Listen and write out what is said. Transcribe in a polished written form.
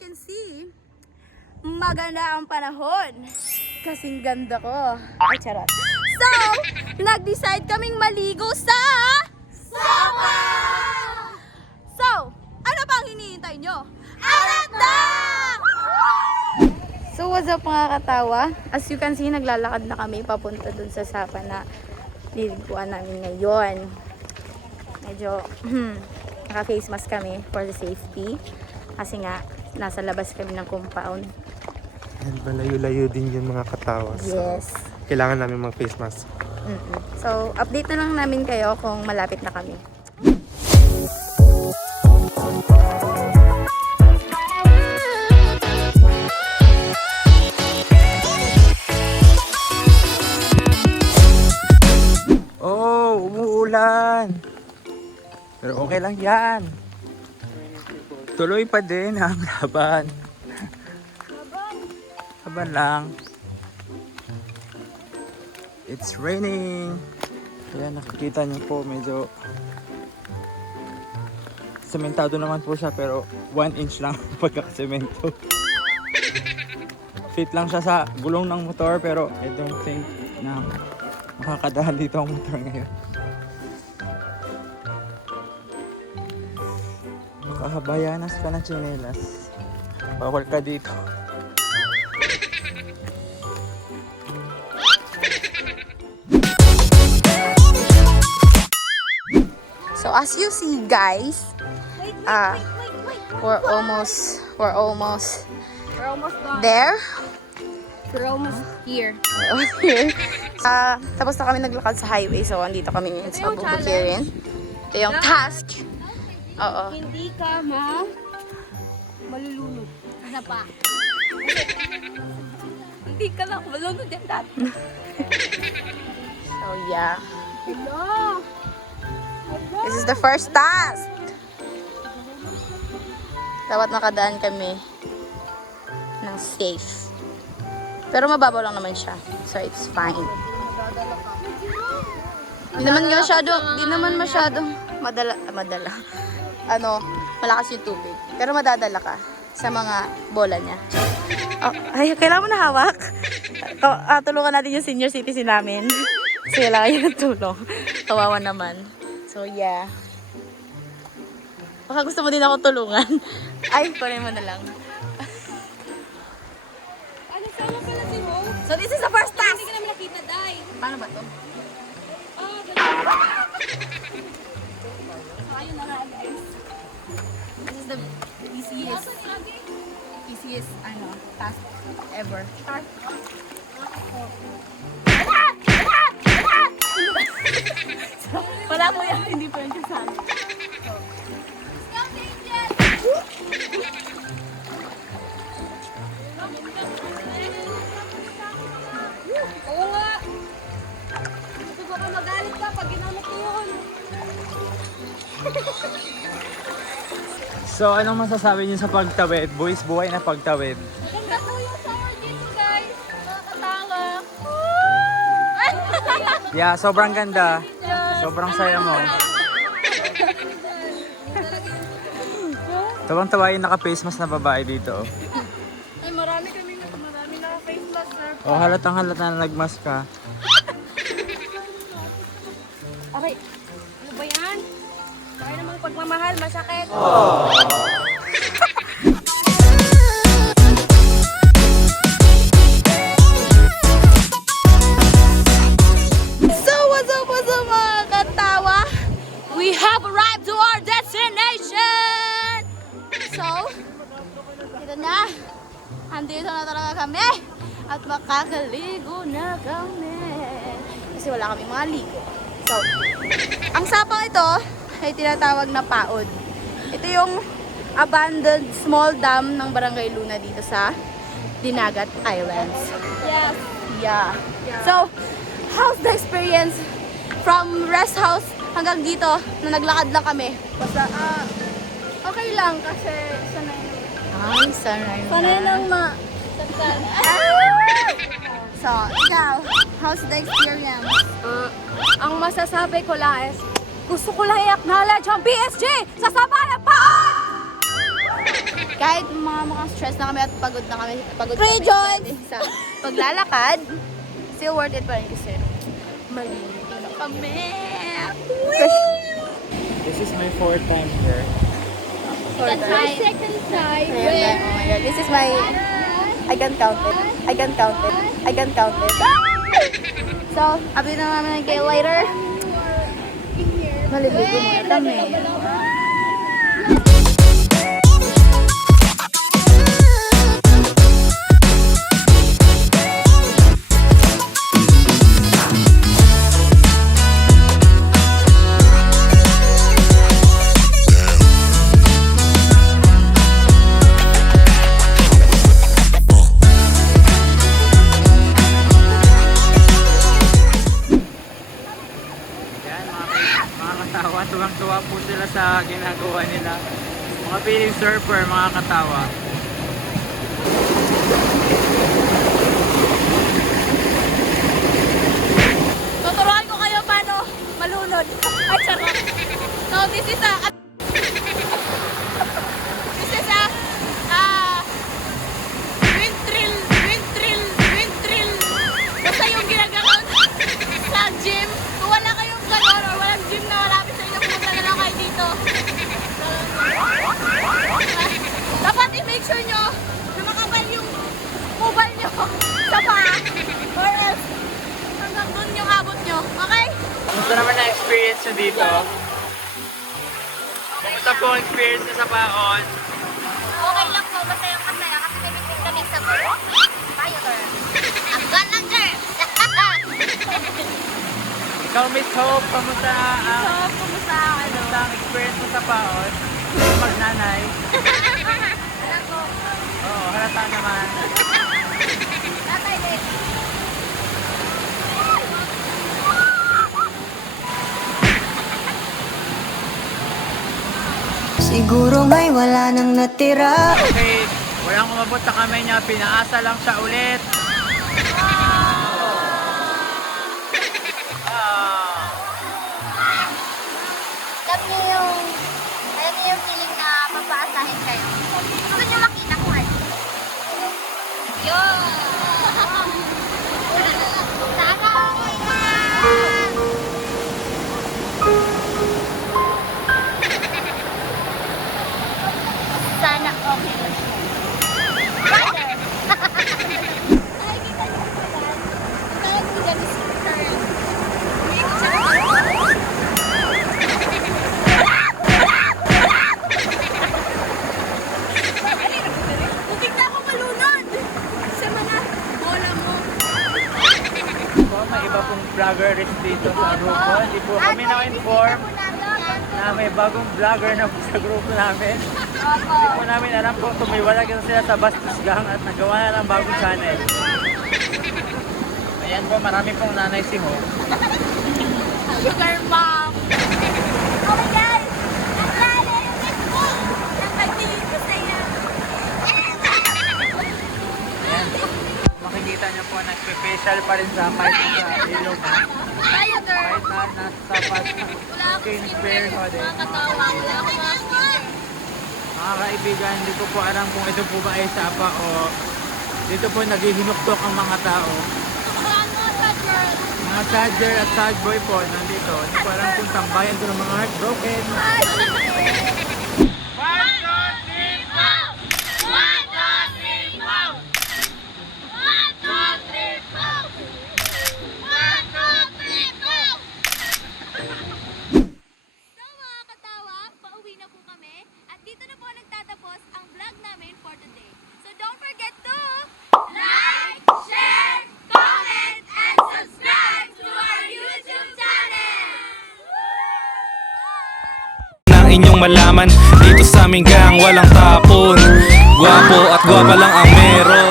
can see, maganda ang panahon. Kasing ganda ko. Ay, charot. So, nag-decide kaming maligo sa Sapa! So, ano pang hinihintay nyo? Arat na! So, what's up mga katawa? As you can see, naglalakad na kami papunta dun sa Sapa na liliguan namin ngayon. Medyo, naka-face mask kami for the safety. Kasi nga, nasa labas kami ng compound. And malayo-layo din yung mga katawa. Yes. So, kailangan namin mag-face mask. So, update na lang namin kayo kung malapit na kami. Oh, umuulan. Pero okay lang yan. Tuloy pa din ang laban. Laban lang. It's raining. Ayan, nakikita niyo po, medyo sementado naman po siya, pero 1 inch lang pagkakasemento. Fit lang siya sa gulong ng motor, pero I don't think na makakadaan dito ang motor ngayon. Makahabayanas ka ng tsinelas. Bawal ka dito. So, as you see guys, we're almost done. there. We're almost here. Here. Tapos na kami naglakad sa highway, so andito kami ngayon sa Bubukirin. Ito yung task. Oo. Hindi ka malulunod. Ano pa? Hindi ka lang malulunod yan dati. So yeah. Hello! This is the first task. Dapat makadaan kami ng safe. Pero mababaw lang naman siya. So it's fine. Di naman masyadong madala. Malakas yung tubig. Pero madadala ka sa mga bola niya. Oh, ay, kailangan mo na hawak. Tulungan natin yung senior citizen namin. Kasi kailangan yun ng tulong. Kawawa naman. So, yeah. Baka gusto mo din ako tulungan. Ay, kunin mo na lang. Ano sama pala si Ho? So, this is the first task. Hindi ka namin nakita, Day. Paano ba to? So, ayun na nga, guys. This is the easiest task ever. Wala po yan, hindi po yan kasama. Oo nga. Siguro magalit ka pag ginamit ko yun. So, anong masasabi niyo sa pagtawid? Boys, buhay na pagtawid. Ganda po yung summer dito, guys. Nakakatawa. Yeah, sobrang ganda. Sobrang saya mo. Tawang-tawa yung naka-face mask na babae dito. Ay, marami na face mask, sir. Oh, halatang halata na nagmask ka. Okay. Ano ba yan? Kaya namang pagmamahal, masakit. So, what's up mga katawa? We have arrived to our destination! So, ito na. Andito na talaga kami. At makakaligo na kami. Kasi wala kami mga ligo. So, ang sapang ito ay tinatawag na paod. Ito yung abandoned small dam ng Barangay Luna dito sa Dinagat Islands. Yes. Yeah. So, how's the experience from rest house hanggang dito na naglakad lang kami? Basta, okay lang kasi sanay. Ay, sanay Sanay na. lang saktan. So, ikaw, how's the experience? Ang masasabi ko lang is, gusto ko lang i-acknowledge ang BSG sa Sabayan Paon! kahit mga mukhang stress na kami at pagod na kami, sa paglalakad, still worth it pa rin kasi maliligo na kami. This is my 4th time here. That's My second time. Ayan, oh my God. This is my... I can count it. I can count it. I can count it. So, update na namin kayo later. Maliligo muna kami. Yan, mga katawa, tuwang-tuwa po sila sa ginagawa nila. Mga feeling surfer, mga katawa. Tuturuan ko kayo paano malunod. Ay, charot. So, this is a... wind drill. Basta yung ginagawa sa gym. Kung wala kayong gano'n or walang gym na malapit sa inyo, pumunta na lang kayo dito. Dapat i-make sure nyo na makapal yung mobile nyo sa paa. Or else, hanggang dun yung abot nyo. Okay? Kumusta naman na experience nyo dito? Kumusta po ang experience nyo sa Baon? Okay lang po, masayang masaya kasi nabibig kami sa Pioneer. Ang galang girl! Ikaw, Miss Hope, kamusta ang, So, kumusta ang kamusta ang experience mo sa Baon? Magnanay? Alam ko, Oo, halata naman. tatay din. Siguro may wala nang natira. Okay, walang umabot sa kamay niya, pinaasa lang siya ulit. Alam niyo yung feeling na papaasahin kayo. Gusto niyo makita ko ano? Yun! Sana okay lang siya. Brother! Nakikita niyo ba yan? Ang tawag ko dyan is turn. Umiikot siya ng Butik na ako malunod sa mga bola mo. So, may iba pong vlogger dito sa grupo. Hindi po kami na-inform na may bagong vlogger na po sa grupo namin. Hindi po namin alam kung tumiwalag na sila sa Bastos Gang at nagawa na ng bagong channel. Ayan po, marami pong nanay si Ho. Sugar mom. Oh my God! Ang lalim! Let's go! Napag-delete ko sa'yo. Ayan. Makikita niyo po, nagpe-facial pa rin sa kahit sa ilog. Tayo, girl. Kahit na nasa Wala akong skin skincare. fair ko din. Mga katawa. Wala akong mga skincare. Mga kaibigan, hindi ko po alam kung ito po ba ay sapa o dito po naghihinuktok ang mga tao. Ano, sad girl? Mga sad girl at sad boy po nandito. Hindi ko alam kung tambayan ko ng mga heartbroken. Ay, So mga katawa, pauwi na po kami at dito na po nagtatapos ang vlog namin for today. So don't forget to like, share, comment, and subscribe to our YouTube channel! Nang inyong malaman dito sa aming gang walang tapon. Gwapo at gwapa lang ang meron.